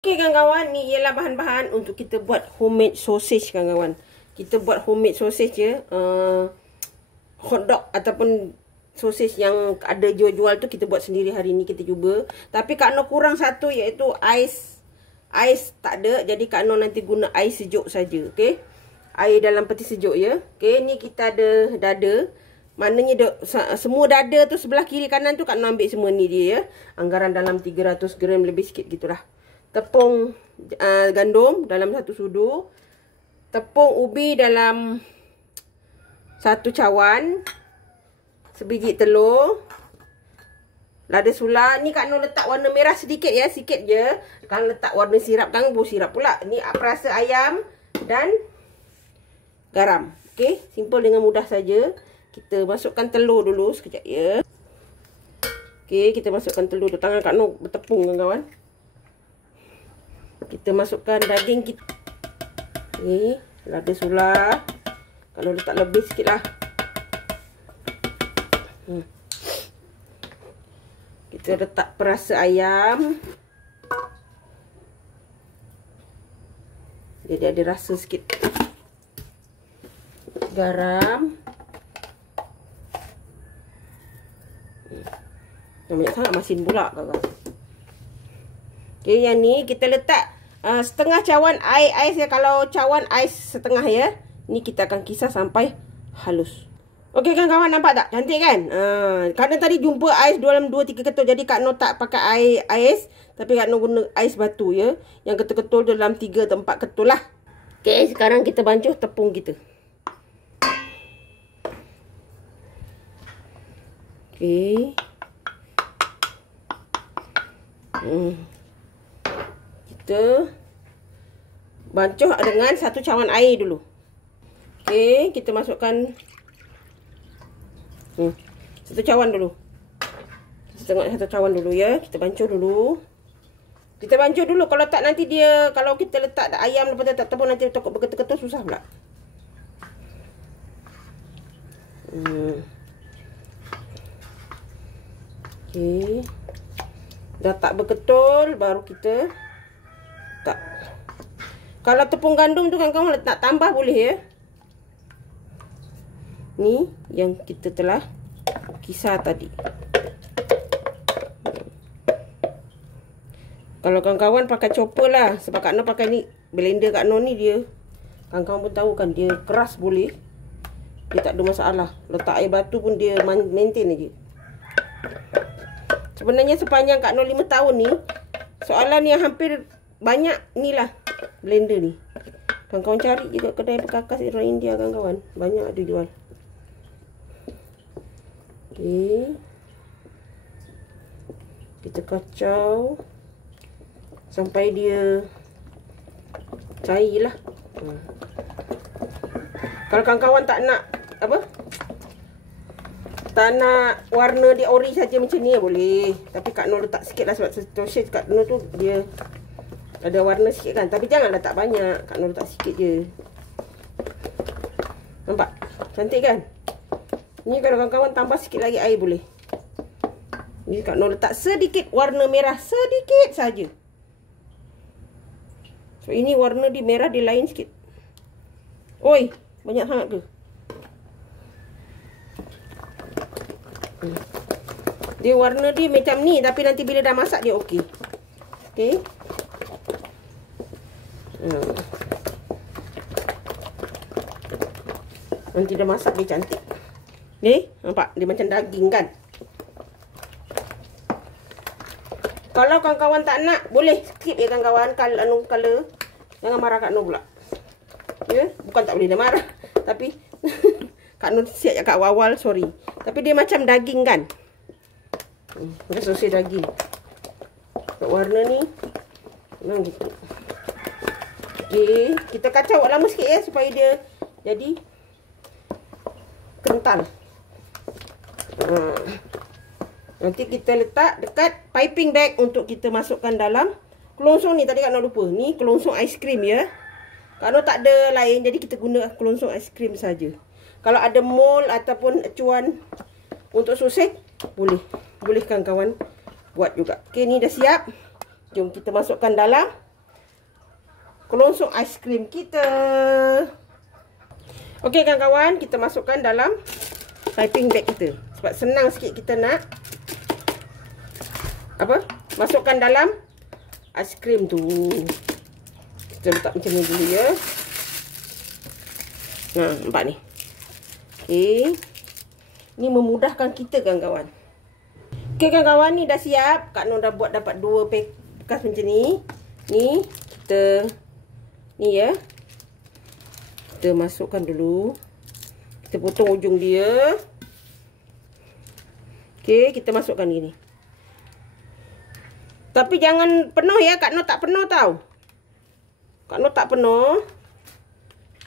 Okey kawan-kawan, ni ialah bahan-bahan untuk kita buat homemade sausage kawan-kawan. Kita buat homemade sausage je. Hotdog ataupun sausage yang ada jual-jual tu kita buat sendiri hari ni kita cuba. Tapi Kak Noh kurang satu iaitu ais. Ais tak ada, jadi Kak Noh nanti guna air sejuk saja, okey. Air dalam peti sejuk ya. Okey, ni kita ada dada. Maknanya semua dada tu sebelah kiri kanan tu Kak Noh ambil semua ni dia ya. Anggaran dalam 300 gram lebih sikit gitulah. Tepung gandum dalam 1 sudu. Tepung ubi dalam 1 cawan. Sebiji telur. Lada sula. Ni Kak Noh letak warna merah sedikit ya. Sikit je. Kalau letak warna sirap kan bau sirap pula. Ni perasa ayam dan garam. Okey. Simple dengan mudah saja. Kita masukkan telur dulu sekejap ya. Okey. Kita masukkan telur tu. Tangan Kak Noh bertepung kawan-kawan. Kita masukkan daging kita. Ni, lada sula. Kalau letak lebih sikit lah. Kita letak perasa ayam. Jadi ada rasa sikit. Garam. Banyak sangat masin pula kawan. Okey, yang ni kita letak setengah cawan air ais ya. Kalau cawan ais setengah ya. Ni kita akan kisar sampai halus. Okey kawan-kawan, nampak tak? Cantik kan? Kadang tadi jumpa ais dalam 2-3 ketul. Jadi Kak Noh tak pakai air ais. Tapi Kak Noh guna ais batu ya. Yang ketul-ketul dalam 3 atau 4 ketul lah. Okey, sekarang kita bancuh tepung kita. Okey. Kita bancuh dengan 1 cawan air dulu. Okey, kita masukkan 1 cawan dulu. Kita tengok 1 cawan dulu ya. Kita bancuh dulu. Kita bancuh dulu. Kalau tak nanti dia, kalau kita letak ayam lepas tu tak tepung nanti takut berketul-ketul susah pula. Okey. Dah tak berketul baru kita tak. Kalau tepung gandum tu kawan-kawan nak tambah boleh ya. Ni yang kita telah kisar tadi. Kalau kawan-kawan pakai chopper lah. Sebab Kak Noh pakai ni blender Kak Noh ni dia. Kawan-kawan pun tahu kan dia keras boleh. Dia tak ada masalah. Letak air batu pun dia maintain aja. Sebenarnya sepanjang Kak Noh 5 tahun ni, soalan yang hampir banyak ni lah blender ni. Kawan-kawan cari juga kedai perkakas orang India kawan-kawan. Banyak ada jual. Okey. Kita kacau sampai dia cairlah. Kalau kawan-kawan tak nak apa? Tak nak warna dia ori saja macam ni boleh. Tapi Kak Noh letak sikit lah sebab sausage Kak Noh tu dia ada warna sikit kan. Tapi jangan letak banyak. Kak Noh letak sikit je. Nampak? Cantik kan? Ni kalau kawan-kawan tambah sikit lagi air boleh. Ni Kak Noh letak sedikit warna merah. Sedikit saja. So ini warna di merah dia lain sikit. Oi, banyak sangat ke? Dia warna dia macam ni. Tapi nanti bila dah masak dia okey. Okey. Nanti dah masak dia cantik. Ni nampak dia macam daging kan. Kalau kawan-kawan tak nak boleh skip ya kawan-kawan. Kalau jangan marah Kak Noh pula. Ya, bukan tak boleh dah marah. Tapi Kak Noh siap kat awal, sorry. Tapi dia macam daging kan. Dia sausage daging. Warna ni memang gitu. Okey, kita kacau lama sikit ya supaya dia jadi kental. Nanti kita letak dekat piping bag untuk kita masukkan dalam kelongsong ni. Tadi Kak Noh lupa. Ni kelongsong aiskrim ya. Kak Noh tak ada lain, jadi kita guna kelongsong aiskrim saja. Kalau ada mold ataupun acuan untuk sausage, boleh kawan-kawan buat juga. Okey, ni dah siap. Jom kita masukkan dalam kelongsong aiskrim kita. Okey kawan-kawan, kita masukkan dalam piping bag kita. Sebab senang sikit kita nak masukkan dalam aiskrim tu. Kita letak macam ni dulu ya. Nah, nampak ni. Okey. Ni memudahkan kita kawan-kawan. Okey kawan-kawan, ni dah siap. Kak Noh dah buat dapat 2 bekas macam ni. Ni kita ni ya. Kita masukkan dulu. Kita potong ujung dia. Okey, kita masukkan gini. Tapi jangan penuh ya, Kak Noh tak penuh tau. Kak Noh tak penuh.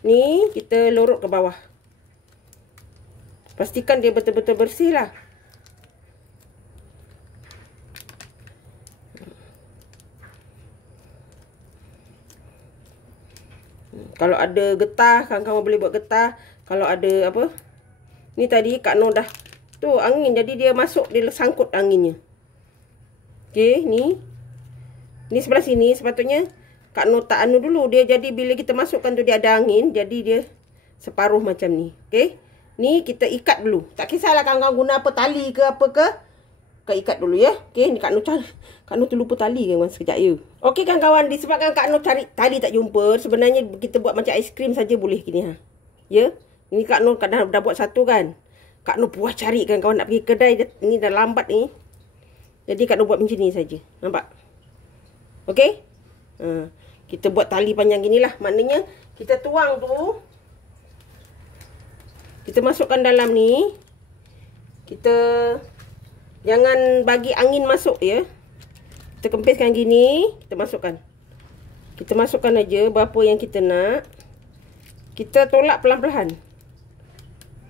Ni kita lorot ke bawah. Pastikan dia betul-betul bersih lah. Kalau ada getah, kawan-kawan boleh buat getah. Kalau ada apa? Ni tadi Kak Noh dah tu angin, jadi dia masuk, dia sangkut anginnya. Okey, ni. Ni sebelah sini sepatutnya Kak Noh tak anu dulu. Dia jadi bila kita masukkan tu dia ada angin, jadi dia separuh macam ni. Okey. Ni kita ikat dulu. Tak kisahlah kawan-kawan guna apa, tali ke apa ke. Kak ikat dulu ya. Okey, ni Kak Noh terlupa tali kawan sekejap ya. Okey kawan-kawan, disebabkan Kak Noh cari tali tak jumpa, sebenarnya kita buat macam aiskrim saja boleh gini ha. Ya. Ini Kak Noh kadang dah buat satu kan. Kak Noh puas cari kawan-kawan nak pergi kedai, ni dah lambat ni. Jadi Kak Noh buat macam ni saja. Nampak? Okey? Kita buat tali panjang ginilah. Maknanya kita tuang tu. Kita masukkan dalam ni. Kita jangan bagi angin masuk ya. Kita kempiskan gini, kita masukkan. Kita masukkan aja berapa yang kita nak. Kita tolak pelan-pelan.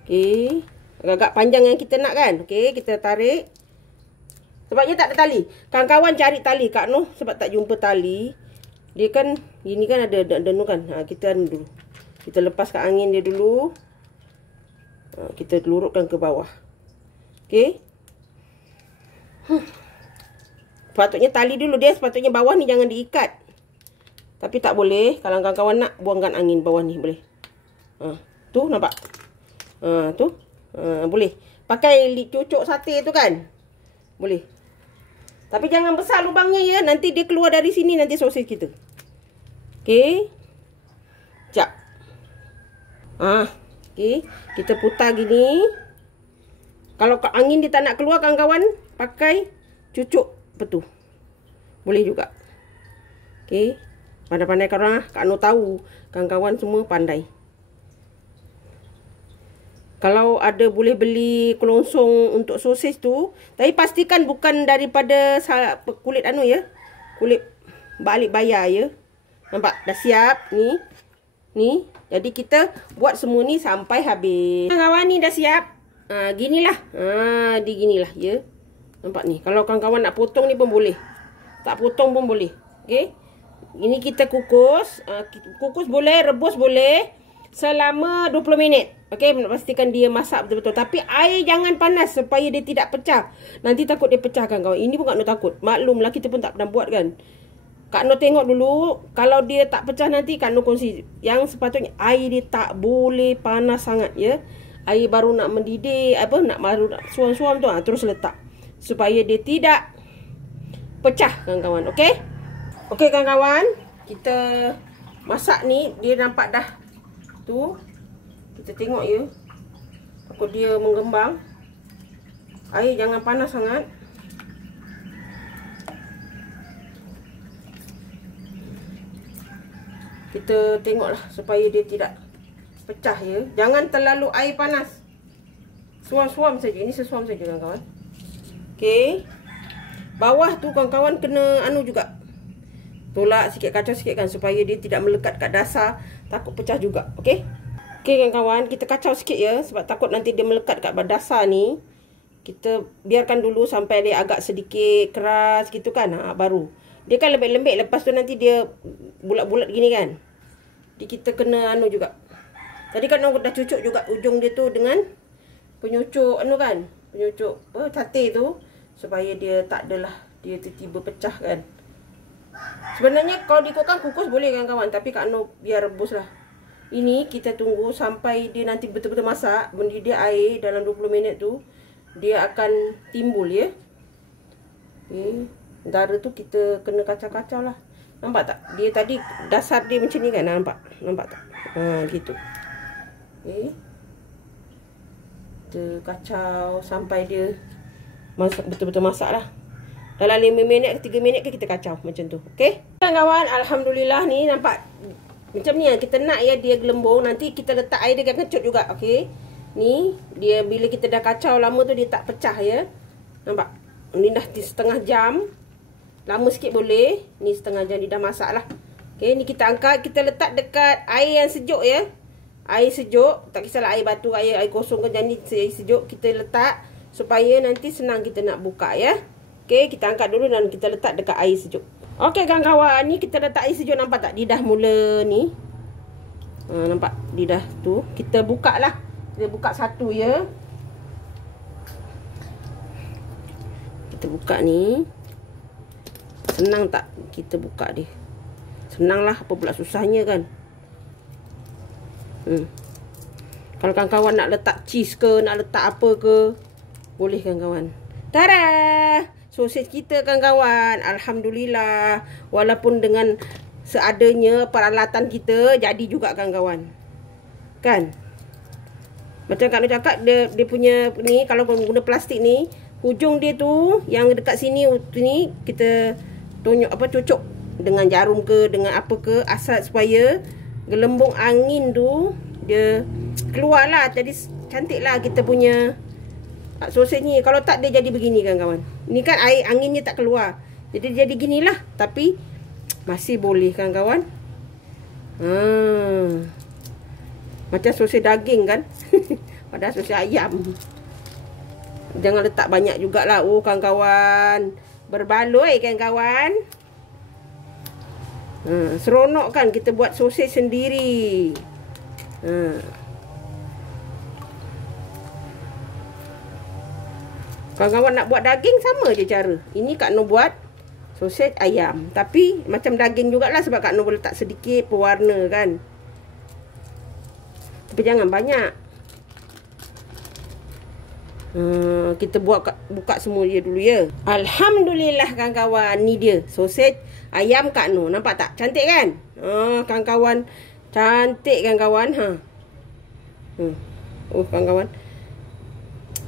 Okey. Agak-agak panjang yang kita nak kan. Okey, kita tarik. Sebabnya tak ada tali. Kawan-kawan cari tali. Kak Noh sebab tak jumpa tali. Dia kan, gini kan ada denu kan. Kita anu dulu. Kita lepaskan angin dia dulu. Kita lurutkan ke bawah. Okey. Sepatutnya tali dulu dia. Sepatutnya bawah ni jangan diikat. Tapi tak boleh. Kalau kawan-kawan nak, buangkan angin bawah ni. Boleh. Tu nampak? Tu. Boleh. Pakai cucuk sate tu kan. Boleh. Tapi jangan besar lubangnya ya. Nanti dia keluar dari sini. Nanti sosis kita. Okey. Sekejap. Okey. Kita putar gini. Kalau angin dia tak nak keluar kawan-kawan, pakai cucuk betul. Boleh juga. Okey. Pandai-pandai korang. Kak Noh tahu. Kawan-kawan semua pandai. Kalau ada boleh beli kelongsong untuk sosis tu. Tapi pastikan bukan daripada kulit anu ya. Kulit balik bayar ya. Nampak? Dah siap. Ni. Ni. Jadi kita buat semua ni sampai habis. Kawan-kawan ni dah siap. Ginilah. Di ginilah ya. Nampak ni. Kalau kawan-kawan nak potong ni pun boleh. Tak potong pun boleh. Okey. Ini kita kukus. Kukus boleh. Rebus boleh. Selama 20 minit. Okey, pastikan dia masak betul-betul. Tapi air jangan panas supaya dia tidak pecah. Nanti takut dia pecah kan kawan. Ini pun Kak Noh takut. Maklumlah kita pun tak pernah buat kan. Kak Noh tengok dulu. Kalau dia tak pecah nanti Kak Noh kongsi. Yang sepatutnya air dia tak boleh panas sangat ya. Air baru nak mendidih. Baru nak suam-suam tu. Terus letak. Supaya dia tidak pecah kawan-kawan. Okey. Okey kawan-kawan. Kita masak ni. Dia nampak dah. Tu. Kita tengok ya. Takut dia menggembang. Air jangan panas sangat. Kita tengoklah supaya dia tidak pecah ya. Jangan terlalu air panas. Suam-suam saja. Ini sesuam saja kawan-kawan. Okey. Bawah tu kawan-kawan kena anu juga. Tolak sikit, kacau sikit kan. Supaya dia tidak melekat kat dasar. Takut pecah juga. Okey. Okey kawan-kawan, kita kacau sikit ya. Sebab takut nanti dia melekat kat dasar ni. Kita biarkan dulu sampai dia agak sedikit keras gitu kan. Baru. Dia kan lembek-lembek. Lepas tu nanti dia bulat-bulat gini kan. Jadi kita kena anu juga. Tadi kan dah cucuk juga ujung dia tu dengan penyucuk anu kan. Penyucuk sate tu. Supaya dia tak adalah dia tiba-tiba pecah kan. Sebenarnya kalau diikutkan kukus boleh kawan-kawan, tapi Kak Noh biar rebus lah. Ini kita tunggu sampai dia nanti betul-betul masak, mendidih air dalam 20 minit tu, dia akan timbul ya. Okay. Antara tu kita kena kacau-kacau lah. Nampak tak? Dia tadi dasar dia macam ni kan? Nampak? Nampak tak? Gitu. Okay. Kita kacau sampai dia masak, betul-betul masak lah. Dalam 5 minit ke 3 minit ke kita kacau macam tu. Okay. Kawan-kawan, alhamdulillah ni nampak macam ni kita nak ya dia gelembung. Nanti kita letak air dia kecut juga. Okay. Ni dia bila kita dah kacau lama tu dia tak pecah ya. Nampak? Ni dah setengah jam. Lama sikit boleh. Ni setengah jam dia dah masak lah. Okay. Ni kita angkat. Kita letak dekat air yang sejuk ya. Air sejuk. Tak kisahlah air batu, air kosong ke jadi air sejuk. Kita letak supaya nanti senang kita nak buka ya. Okay, kita angkat dulu dan kita letak dekat air sejuk. Okay kawan-kawan, ni kita letak air sejuk, nampak tak? Dia dah mula ni. Nampak? Dia dah tu. Kita buka lah. Kita buka satu ya. Kita buka ni. Senang tak kita buka dia? Senang lah, apa pula susahnya kan? Kalau kawan-kawan nak letak cheese ke, nak letak apa ke, boleh kawan-kawan. Tada! Sosis kita kawan-kawan, alhamdulillah, walaupun dengan seadanya peralatan kita jadi juga kawan-kawan. Kan? Macam Kak Noh cakap dia punya ni kalau guna plastik ni, hujung dia tu yang dekat sini ni kita cucuk dengan jarum ke dengan apa ke, asal supaya gelembung angin tu dia keluarlah. Jadi cantiklah kita punya sosis ni. Kalau tak dia jadi begini kawan-kawan. Ni kan air anginnya tak keluar. Jadi jadi ginilah. Tapi masih boleh kawan-kawan. Macam sosis daging kan. Padahal sosis ayam. Jangan letak banyak jugalah. Oh kawan-kawan. Berbaloi kawan-kawan. Seronok kan kita buat sosis sendiri. Kawan-kawan nak buat daging sama je cara. Ini Kak Noh buat sosis ayam. Tapi macam daging jugalah sebab Kak Noh boleh letak sedikit pewarna kan. Tapi jangan banyak. Kita buka semua dia dulu ya. Alhamdulillah kawan-kawan. Ni dia sosis ayam Kak Noh. Nampak tak? Cantik kan? Kawan-kawan. Cantik kawan-kawan. Oh kawan-kawan.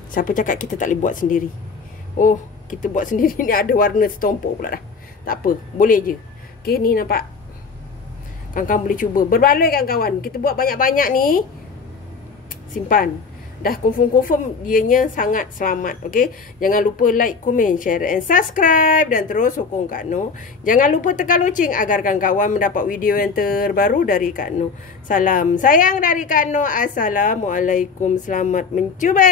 Siapa cakap kita tak boleh buat sendiri? Oh, kita buat sendiri ni ada warna setompok pula dah. Tak apa, boleh je. Okay, ni nampak. Kawan-kawan boleh cuba. Berbaloi kawan-kawan. Kita buat banyak-banyak ni. Simpan. Dah confirm dianya sangat selamat. Okay, jangan lupa like, komen, share and subscribe. Dan terus sokong Kak Noh. Jangan lupa tekan loceng agar kawan-kawan mendapat video yang terbaru dari Kak Noh. Salam sayang dari Kak Noh. Assalamualaikum. Selamat mencuba.